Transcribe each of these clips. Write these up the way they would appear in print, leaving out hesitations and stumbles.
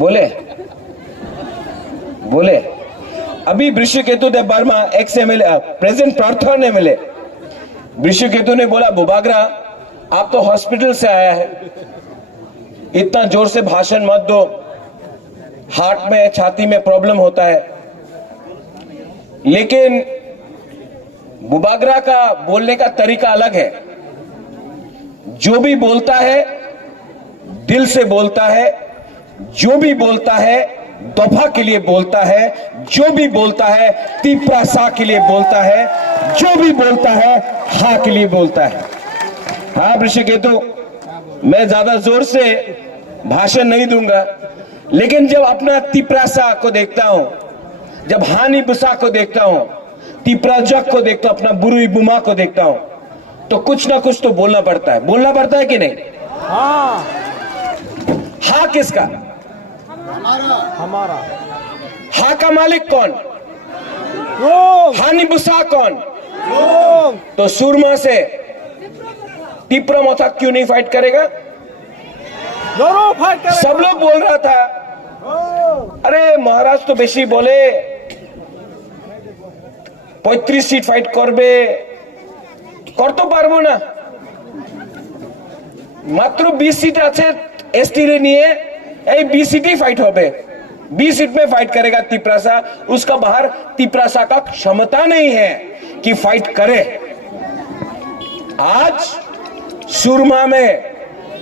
बोले बोले अभी वृषकेतु देव वर्मा एक्स एमएलए प्रेसिडेंट प्रार्थना ने मिले। वृषकेतु ने बोला बुबागरा आप तो हॉस्पिटल से आया है, इतना जोर से भाषण मत दो, हार्ट में छाती में प्रॉब्लम होता है। लेकिन बुबागरा का बोलने का तरीका अलग है। जो भी बोलता है दिल से बोलता है, जो भी बोलता है दफा के लिए बोलता है, जो भी बोलता है तीपरा सा के लिए बोलता है, जो भी बोलता है हा के लिए बोलता है। हाँ वृषकेतु, मैं ज्यादा जोर से भाषण नहीं दूंगा, लेकिन जब अपना तीपरा सा को देखता हूं, जब हानि बुसा को देखता हूं, तीपरा जग को देखता हूं, अपना बुरुई बुमा को देखता हूं, तो कुछ ना कुछ तो बोलना पड़ता है। बोलना पड़ता है कि नहीं? हाँ। हा किसका? हमारा। हा का मालिक कौन? हानि बुसा कौन? तो सूरमा से तीपरा मोथा क्यों नहीं फाइट करेगा? जरूर फाइट करेगा। सब लोग बोल रहा था अरे महाराज तो बेशी बोले 35 सीट फाइट करबे, করতে পারবো না, মাত্র 20 सीट আছে एसटी रे নিয়ে, এই 20 सीट ही फाइट होबे, 20 सीट में फाइट करेगा तीपरासा। उसका बाहर तीपरासा का क्षमता नहीं है कि फाइट करे। आज सुरमा में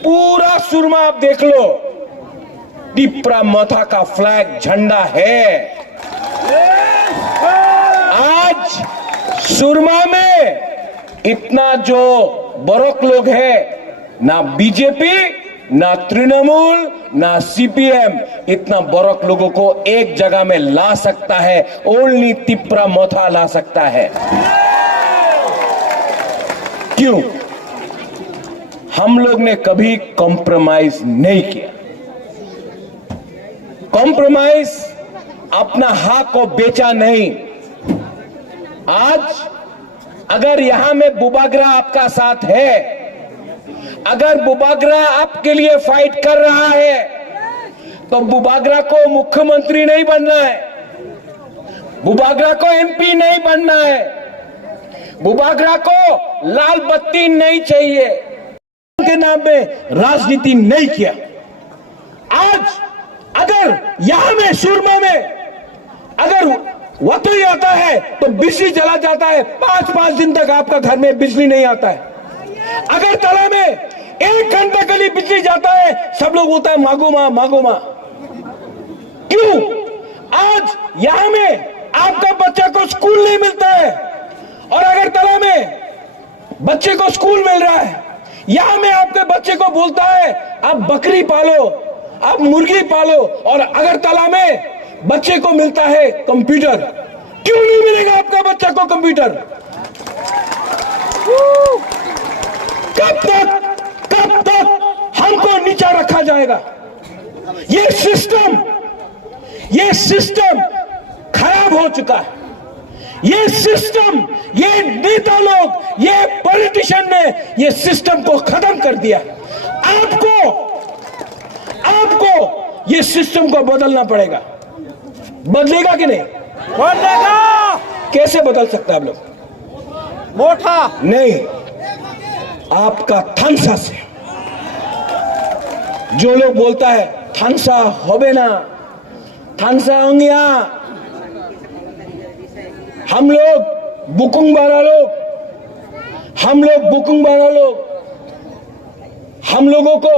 पूरा सुरमा आप देख लो, तीपरा मथा का फ्लैग झंडा है। आज सुरमा में इतना जो बरोक लोग है, ना बीजेपी ना तृणमूल ना सीपीएम इतना बरोक लोगों को एक जगह में ला सकता है, ओनली तीपरा मोथा ला सकता है। क्यों? हम लोग ने कभी कॉम्प्रोमाइज नहीं किया। कॉम्प्रोमाइज अपना हक को बेचा नहीं। आज अगर यहां में बुबागरा आपका साथ है, अगर बुबागरा आपके लिए फाइट कर रहा है, तो बुबागरा को मुख्यमंत्री नहीं बनना है, बुबागरा को एमपी नहीं बनना है, बुबागरा को लाल बत्ती नहीं चाहिए, के नाम पे राजनीति नहीं किया। आज अगर यहां में सुरमा में अगर वतई आता है तो बिजली चला जाता है, 5-5 दिन तक आपका घर में बिजली नहीं आता है। अगर तला में 1 घंटा के लिए बिजली जाता है, सब लोग होता है मांगो मां मांगो मां। क्यों? आज यहां में आपका बच्चा को स्कूल नहीं मिलता है, और अगर तला में बच्चे को स्कूल मिल रहा है, यहां में आपके बच्चे को बोलता है आप बकरी पालो, आप मुर्गी पालो, और अगर तला में बच्चे को मिलता है कंप्यूटर। क्यों नहीं मिलेगा आपका बच्चा को कंप्यूटर? कब तक हमको नीचा रखा जाएगा? ये सिस्टम खराब हो चुका है। ये सिस्टम, ये नेता लोग, ये पॉलिटिशियन ने ये सिस्टम को खत्म कर दिया। आपको ये सिस्टम को बदलना पड़ेगा। बदलेगा कि नहीं? बदलेगा। कैसे बदल सकता है आप लोग? मोटा नहीं, आपका थानसा से। जो लोग बोलता है थानसा होबे ना, थानसा होंगे, हम लोग बुकुंग बारा लोग, हम लोगों को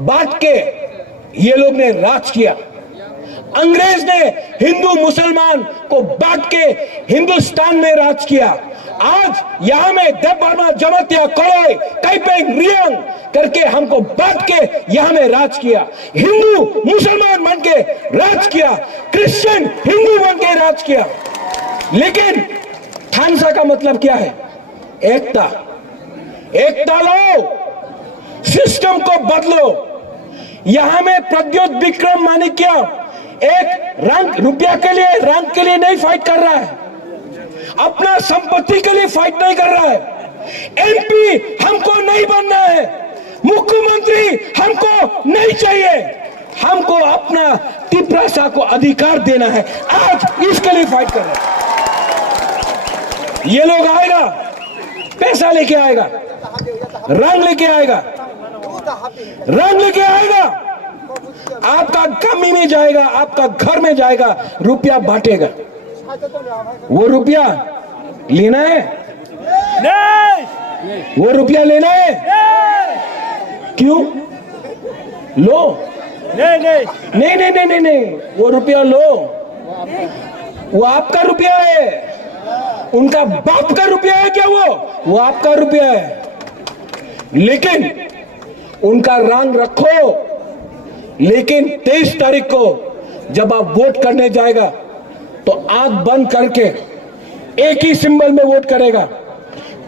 बांट के ये लोग ने राज किया। अंग्रेज ने हिंदू मुसलमान को बांट के हिंदुस्तान में राज किया। आज यहां में देव वर्मा जमातिया कड़ोय काइपेंग रियांग करके हमको बांट के यहां में राज किया। हिंदू मुसलमान बन के राज किया, क्रिश्चियन हिंदू बन के राज किया। लेकिन थानसा का मतलब क्या है? एकता लो, सिस्टम को बदलो। यहां में प्रद्योत विक्रम माणिक्य एक रंग रुपया के लिए, रंग के लिए नहीं फाइट कर रहा है, अपना संपत्ति के लिए फाइट नहीं कर रहा है। एमपी हमको नहीं बनना है, मुख्यमंत्री हमको नहीं चाहिए, हमको अपना तिपरासा को अधिकार देना है। आज इसके लिए फाइट कर रहे हैं। ये लोग आएगा, पैसा लेके आएगा, रंग लेके आएगा, रंग लेके आएगा, आपका कमी में जाएगा, आपका घर में जाएगा, रुपया बांटेगा। वो रुपया लेना है? नहीं। वो रुपया लेना है? क्यों? लो। नहीं नहीं नहीं नहीं नहीं नहीं, वो रुपया लो। वो आपका रुपया है, उनका बाप का रुपया है क्या? वो आपका रुपया है, लेकिन उनका रंग रखो। लेकिन 23 तारीख को जब आप वोट करने जाएगा तो आंख बंद करके एक ही सिंबल में वोट करेगा।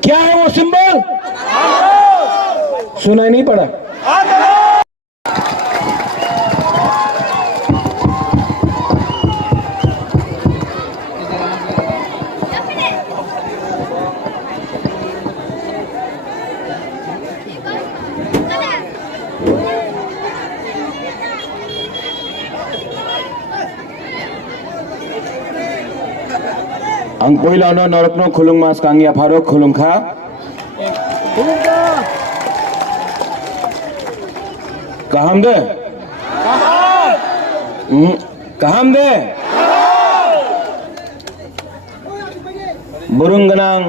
क्या है वो सिंबल? सुनाई नहीं पड़ा? Ang poila no norok no khulung mas kangya pharok khulung kha kaham de kaham de Burungganang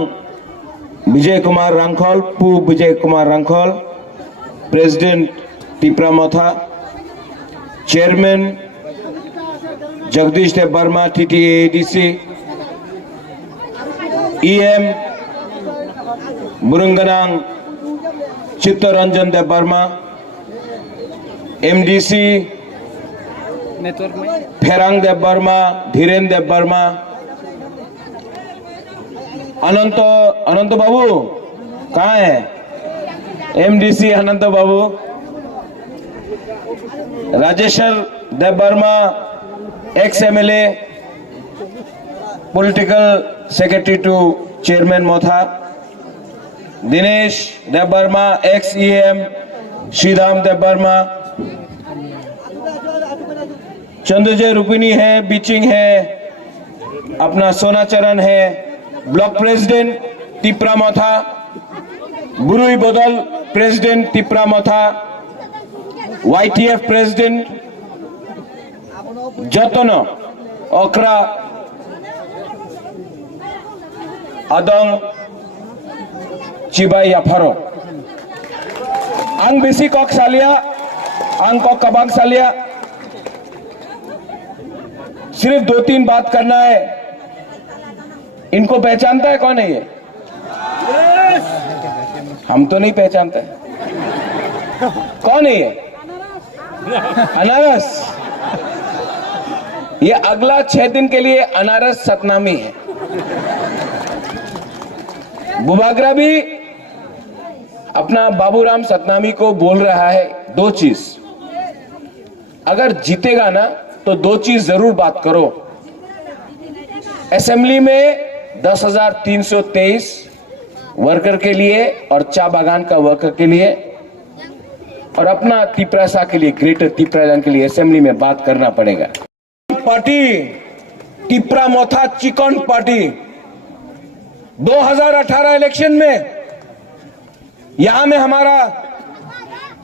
Vijay Kumar Rangkhol Pu Vijay Kumar Rangkhol President Tipra Motha Chairman Jagdish Dev Barma TTADC EM Burungganang Chittaranjan Dev Barma MDC Pherang Dev Barma Dhiren Dev Barma अनंत बाबू कहाँ है? MDC Anant Babu, Rajeshwar Dev Varma ex MLA political secretary to chairman Motha, Dinesh Dev Varma ex EM Shridham Dev Varma, Chandrajay Rupini है, बीचिंग है, अपना सोनाचरण है, block president Tipra मोथा, बुरुई बदल president Tipra मोथा, YTF president जतन ओकरा आदंग चिबाई याफारो आंग बेसी कॉक सालिया आंग कॉक कबाग सालिया। सिर्फ 2-3 बात करना है। इनको पहचानता है कौन है ये? हम तो नहीं पहचानते। कौन है ये? अनारस। ये अगला 6 दिन के लिए अनारस सतनामी है। बुबागरा भी अपना बाबूराम सतनामी को बोल रहा है 2 चीज। अगर जीतेगा ना तो 2 चीज जरूर बात करो। असेंबली में 10,323 वर्कर के लिए और चा बागान का वर्कर के लिए और अपना तिपरासा के लिए, ग्रेटर तिपरासा के लिए असेंबली में बात करना पड़ेगा। पार्टी तिपरा मोथा चिकन पार्टी 2018 इलेक्शन में यहां में हमारा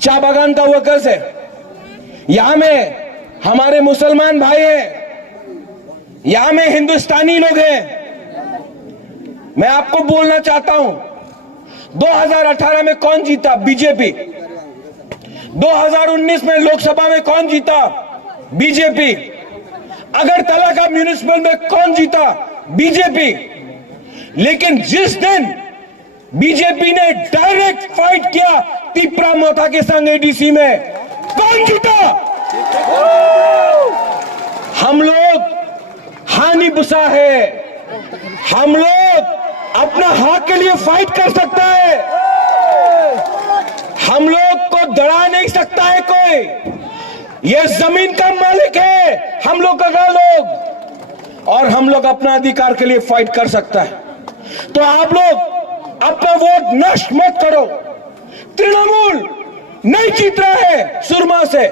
चा बागान का वर्कर्स है, यहां में हमारे मुसलमान भाई हैं, यहां में हिंदुस्तानी लोग हैं। मैं आपको बोलना चाहता हूं 2018 में कौन जीता? बीजेपी। 2019 में लोकसभा में कौन जीता? बीजेपी। अगरतला का म्युनिसिपल में कौन जीता? बीजेपी। लेकिन जिस दिन बीजेपी ने डायरेक्ट फाइट किया तिपरा मोथा के संग ADC में, कौन जीता? हम लोग हानि बुसा है, हम लोग अपना हक के लिए फाइट कर सकता है, हम लोग को डरा नहीं सकता है कोई। ये जमीन का मालिक है हम लोग का लोग, और हम लोग अपना अधिकार के लिए फाइट कर सकता है। तो आप लोग अपना वोट नष्ट मत करो। तृणमूल नहीं जीत रहा है सुरमा से,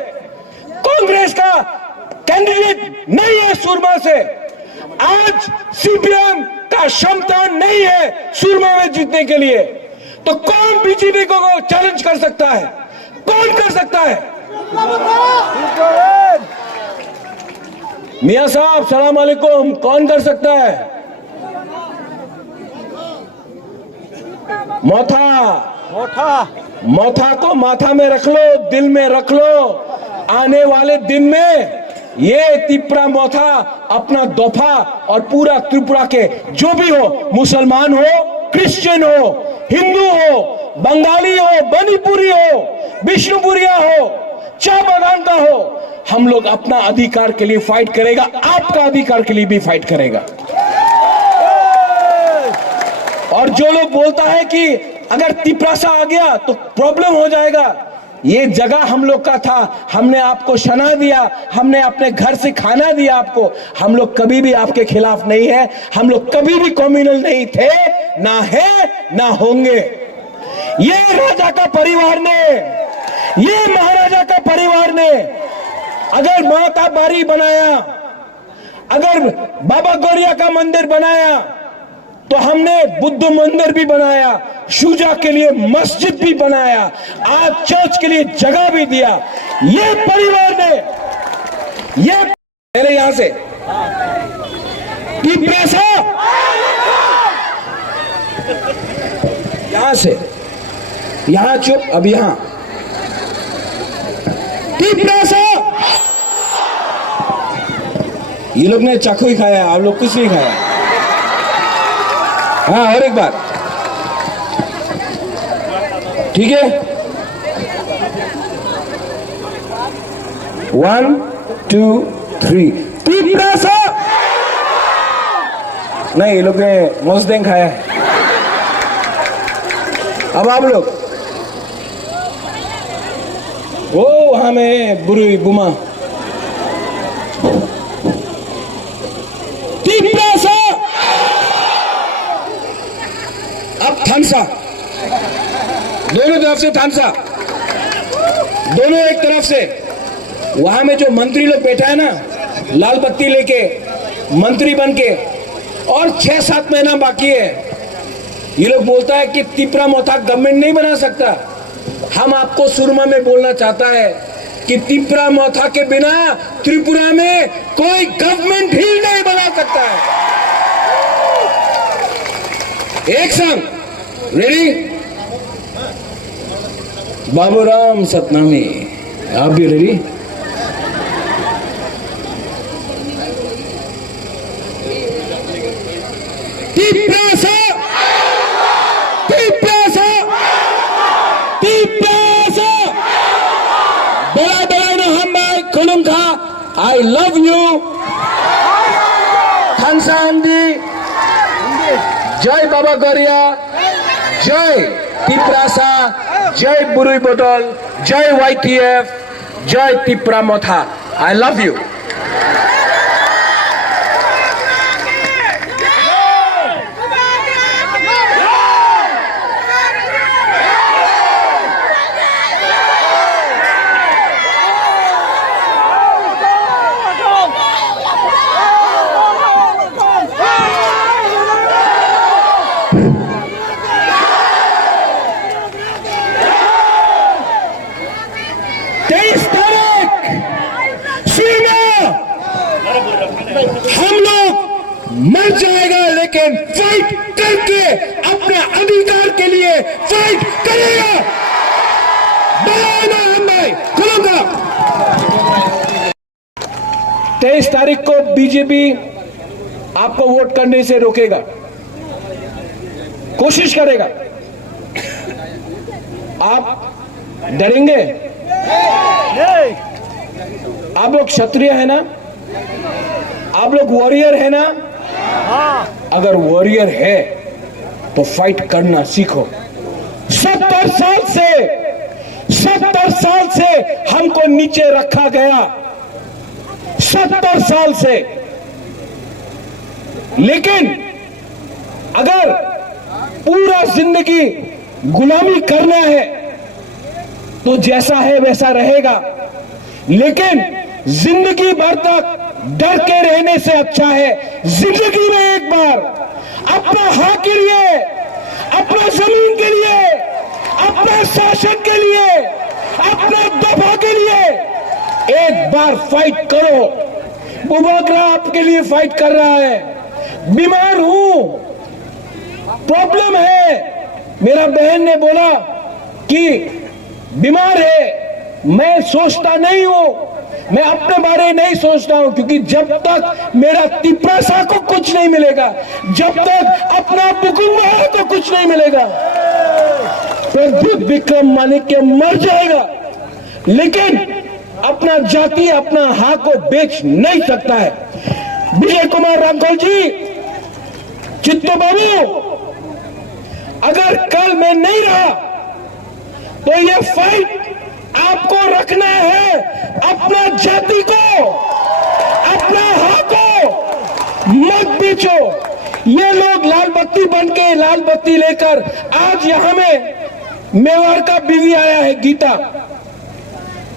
कांग्रेस का कैंडिडेट नहीं है सुरमा से। आज सीपीएम का क्षमता नहीं है सुरमा में जीतने के लिए, तो कौन बीजेपी को चैलेंज कर सकता है? कौन कर सकता है? मियां साहब सलाम अलैकुम, कौन कर सकता है? मोथा को माथा में रख लो, दिल में रख लो। आने वाले दिन में ये तिपरा मोथा अपना दफा और पूरा त्रिपुरा के जो भी हो, मुसलमान हो, क्रिश्चियन हो, हिंदू हो, बंगाली हो, मणिपुरी हो, विष्णुपुरिया हो, चाय बागान का हो, हम लोग अपना अधिकार के लिए फाइट करेगा, आपका अधिकार के लिए भी फाइट करेगा। और जो लोग बोलता है कि अगर तिपरासा आ गया तो प्रॉब्लम हो जाएगा, ये जगह हम लोग का था, हमने आपको शना दिया, हमने अपने घर से खाना दिया आपको। हम लोग कभी भी आपके खिलाफ नहीं है, हम लोग कभी भी कम्युनल नहीं थे, ना है ना होंगे। ये राजा का परिवार ने, ये महाराजा का परिवार ने अगर मां का बारी बनाया, अगर बाबा गौरिया का मंदिर बनाया, तो हमने बुद्ध मंदिर भी बनाया, शुजा के लिए मस्जिद भी बनाया, आज चर्च के लिए जगह भी दिया। ये परिवार ने, ये पहले यहां से यहां से यहां चुप, अब यहां ये लोग ने चाकू ही खाया, आप लोग कुछ नहीं खाया। हाँ, और एक बार, ठीक है? 1 2 3 तिपरासा। नहीं, ये लोग ने मोसदेंग खाया है। अब आप लोग वो वहां में बुरी बुमा तिपरासा। अब थानसा, दोनों तरफ से थानसा, दोनों एक तरफ से। वहां में जो मंत्री लोग बैठा है ना, लाल बत्ती लेके मंत्री बन के, और 6-7 महीना बाकी है। ये लोग बोलता है कि तिपरा मोथा गवर्नमेंट नहीं बना सकता। हम आपको सुरमा में बोलना चाहता है कि तिपरा मोथा के बिना त्रिपुरा में कोई गवर्नमेंट ही नहीं बना सकता है। एक संग रेडी? बाबूराम सतनामी, आप भी रेडी? तिपरासा, तिपरासा, तिपरासा। बड़ा ना हम भाई खुलुंखा, आई लव यू। थानसांदी, जय बाबा गौरिया, जय तिपरासा, जय बुरुई बोटल, जय YTF, जय तिपरा मोथा। I love you. हम लोग मर जाएगा, लेकिन फाइट करके अपने अधिकार के लिए फाइट करेगा। हम भाई खुलूंगा। 23 तारीख को बीजेपी आपको वोट करने से रोकेगा, कोशिश करेगा। आप डरेंगे? आप लोग क्षत्रिय है ना? आप लोग वॉरियर है ना? अगर वॉरियर है तो फाइट करना सीखो। 70 साल से हमको नीचे रखा गया, 70 साल से। लेकिन अगर पूरा जिंदगी गुलामी करना है तो जैसा है वैसा रहेगा। लेकिन जिंदगी भर तक डर के रहने से अच्छा है जिंदगी में एक बार अपना हक के लिए, अपना जमीन के लिए, अपना शासन के लिए, अपना दफा के लिए एक बार फाइट करो। बुबागरा आपके लिए फाइट कर रहा है। बीमार हूं, प्रॉब्लम है। मेरा बहन ने बोला कि बीमार है, मैं सोचता नहीं हूं, मैं अपने बारे नहीं सोचता हूं, क्योंकि जब तक मेरा तिप्रासा को कुछ नहीं मिलेगा, जब तक अपना बुकुंग को कुछ नहीं मिलेगा, तो विक्रम माणिक्य मर जाएगा। लेकिन अपना जाति, अपना हक को बेच नहीं सकता है। विजय कुमार रामखोल जी, चित्तो बाबू, अगर कल मैं नहीं रहा तो ये फाइट आपको रखना है। अपना जाति को, अपना हक को मत बेचो। ये लोग लाल बत्ती बन के, लाल बत्ती लेकर आज यहां में मेवाड़ का बीवी आया है गीता।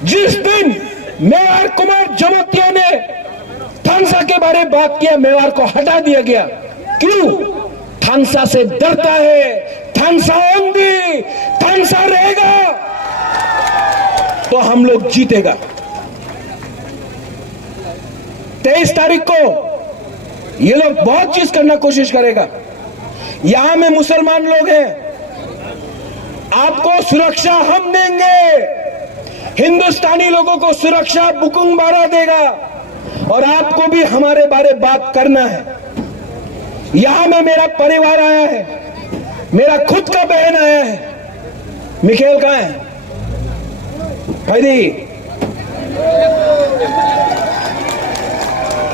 जिस दिन मेवाड़ कुमार जमातिया ने थांसा के बारे में बात किया, मेवाड़ को हटा दिया गया। क्यों? थांसा से डरता है। थांसा होंगी, थांसा रहेगा तो हम लोग जीतेगा। 23 तारीख को ये लोग बहुत चीज करना कोशिश करेगा। यहां में मुसलमान लोग हैं, आपको सुरक्षा हम देंगे। हिंदुस्तानी लोगों को सुरक्षा बुकुंग बारा देगा और आपको भी हमारे बारे बात करना है। यहां में मेरा परिवार आया है, मेरा खुद का बहन आया है। मिखेल कहां है? भाई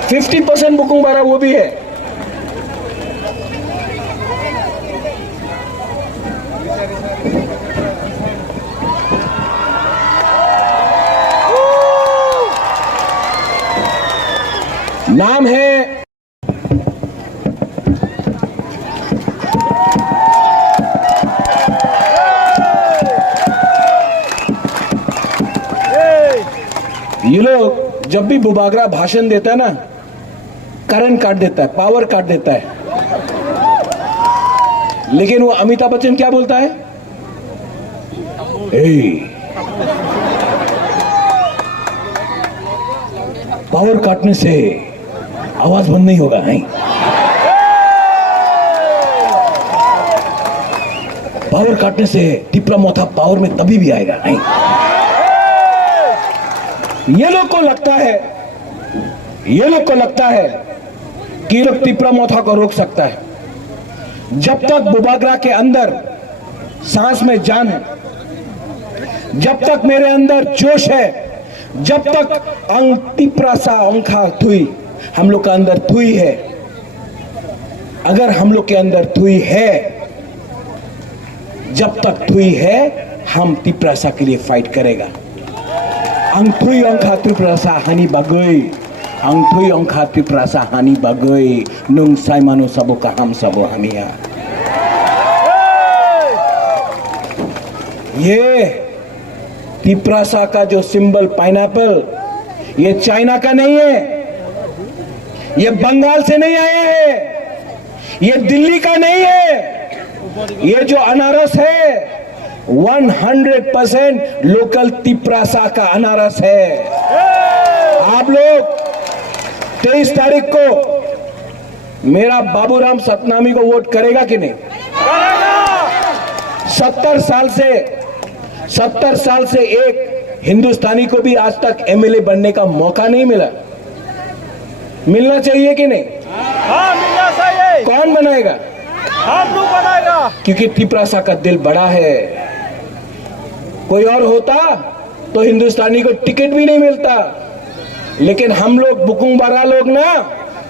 50% बुकुंग बारा वो भी है। नाम है ये लोग जब भी बुबागरा भाषण देता है ना, करंट काट देता है, पावर काट देता है। लेकिन वो अमिताभ बच्चन क्या बोलता है? पावर काटने से आवाज बंद नहीं होगा। नहीं, पावर काटने से टिपरा मोथा पावर में तभी भी आएगा। नहीं, ये लोग को लगता है कि लोग टिपरा मोथा को रोक सकता है। जब तक बुबागरा के अंदर सांस में जान है, जब तक मेरे अंदर जोश है, जब तक अंग टिपरासा अंखा थुई हम लोग का अंदर थुई है, अगर हम लोग के अंदर थुई है, जब तक थुई है, हम टिपरासा के लिए फाइट करेगा। अंगथुई अंखा टिपरासा हानि बागई, अंगथुई अंखा टिपरासा हानि बागई, नुंग साइमानो सबो का हम सबो हमिया। ये टिपरासा का जो सिंबल पाइनएप्पल, ये चाइना का नहीं है, ये बंगाल से नहीं आया है, ये दिल्ली का नहीं है। ये जो अनारस है 100% लोकल टिपरासा का अनारस है। आप लोग 23 तारीख को मेरा बाबूराम सतनामी को वोट करेगा कि नहीं? 70 साल से एक हिंदुस्तानी को भी आज तक एमएलए बनने का मौका नहीं मिला। मिलना चाहिए कि नहीं? हाँ, मिलना चाहिए। कौन बनाएगा? हम लोग बनाएगा। क्योंकि टिपरासा का दिल बड़ा है। कोई और होता तो हिंदुस्तानी को टिकट भी नहीं मिलता। लेकिन हम लोग बुकुंग बारा लोग ना,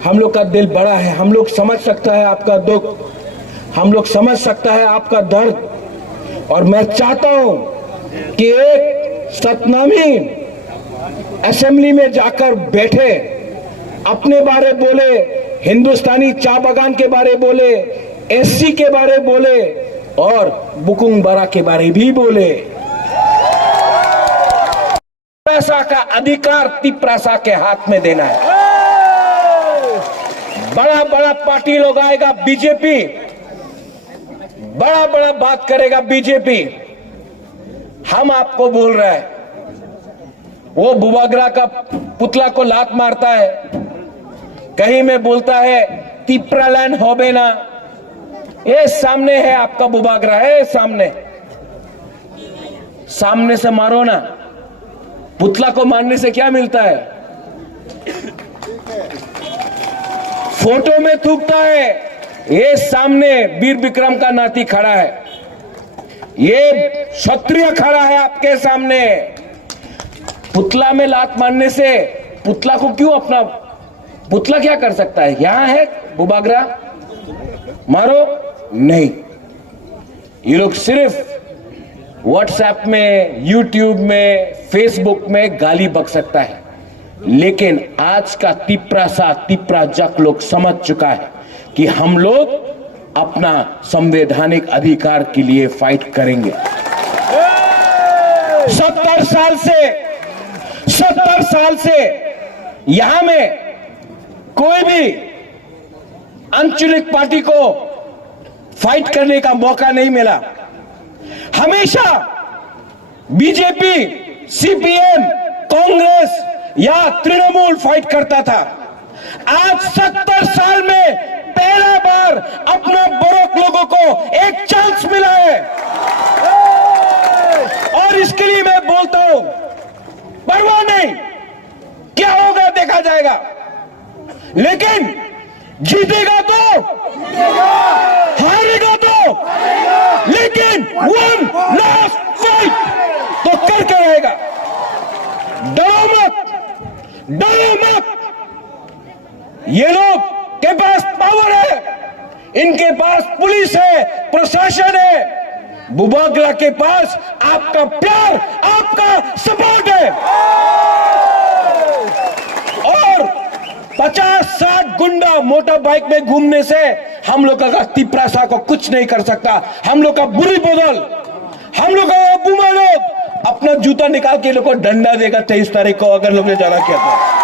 हम लोग का दिल बड़ा है। हम लोग समझ सकता है आपका दुख, हम लोग समझ सकता है आपका दर्द। और मैं चाहता हूं कि एक सतनामी असेंबली में जाकर बैठे, अपने बारे बोले, हिंदुस्तानी चा बागान के बारे बोले, एससी के बारे बोले और बुकुंग बारा के बारे भी बोले। तिपरासा का अधिकार तिपरासा के हाथ में देना है। बड़ा बड़ा पार्टी लोग आएगा, बीजेपी बड़ा बड़ा बात करेगा, बीजेपी। हम आपको बोल रहे हैं, वो बुबागरा का पुतला को लात मारता है, कहीं में बोलता है तिपरालैंड होबे ना। ये सामने है आपका बुबागरा है, सामने से मारो ना। पुतला को मारने से क्या मिलता है? फोटो में थूकता है। ये सामने वीर विक्रम का नाती खड़ा है, ये क्षत्रिय खड़ा है आपके सामने। पुतला में लात मारने से पुतला को क्यों अपना पुतला क्या कर सकता है? यहां है बुबागरा, मारो नहीं। ये लोग सिर्फ व्हाट्सएप में, यूट्यूब में, फेसबुक में गाली बक सकता है, लेकिन आज का तिपराजक लोग समझ चुका है कि हम लोग अपना संवैधानिक अधिकार के लिए फाइट करेंगे। 70 साल से यहां में कोई भी आंचलिक पार्टी को फाइट करने का मौका नहीं मिला। हमेशा बीजेपी, सीपीएम, कांग्रेस या तृणमूल फाइट करता था। आज 70 साल में पहला बार अपना बड़ों लोगों को एक चांस मिला है, और इसके लिए मैं बोलता हूं, परवाह नहीं, क्या होगा देखा जाएगा, लेकिन जीतेगा तो, हारेगा तो, लेकिन वन लास्ट फाइट तो करके रहेगा। डरो मत। ये लोग के पास पावर है, इनके पास पुलिस है, प्रशासन है। बुबागरा के पास आपका प्यार, आपका सपोर्ट है, और 50-60 गुंडा मोटर बाइक में घूमने से हम लोग का तिपरासा को कुछ नहीं कर सकता। हम लोग का बुरी बदल, हम लोग का बुमा लोग अपना जूता निकाल के लोग को डंडा देगा 23 तारीख को, अगर लोग ने जाना किया था।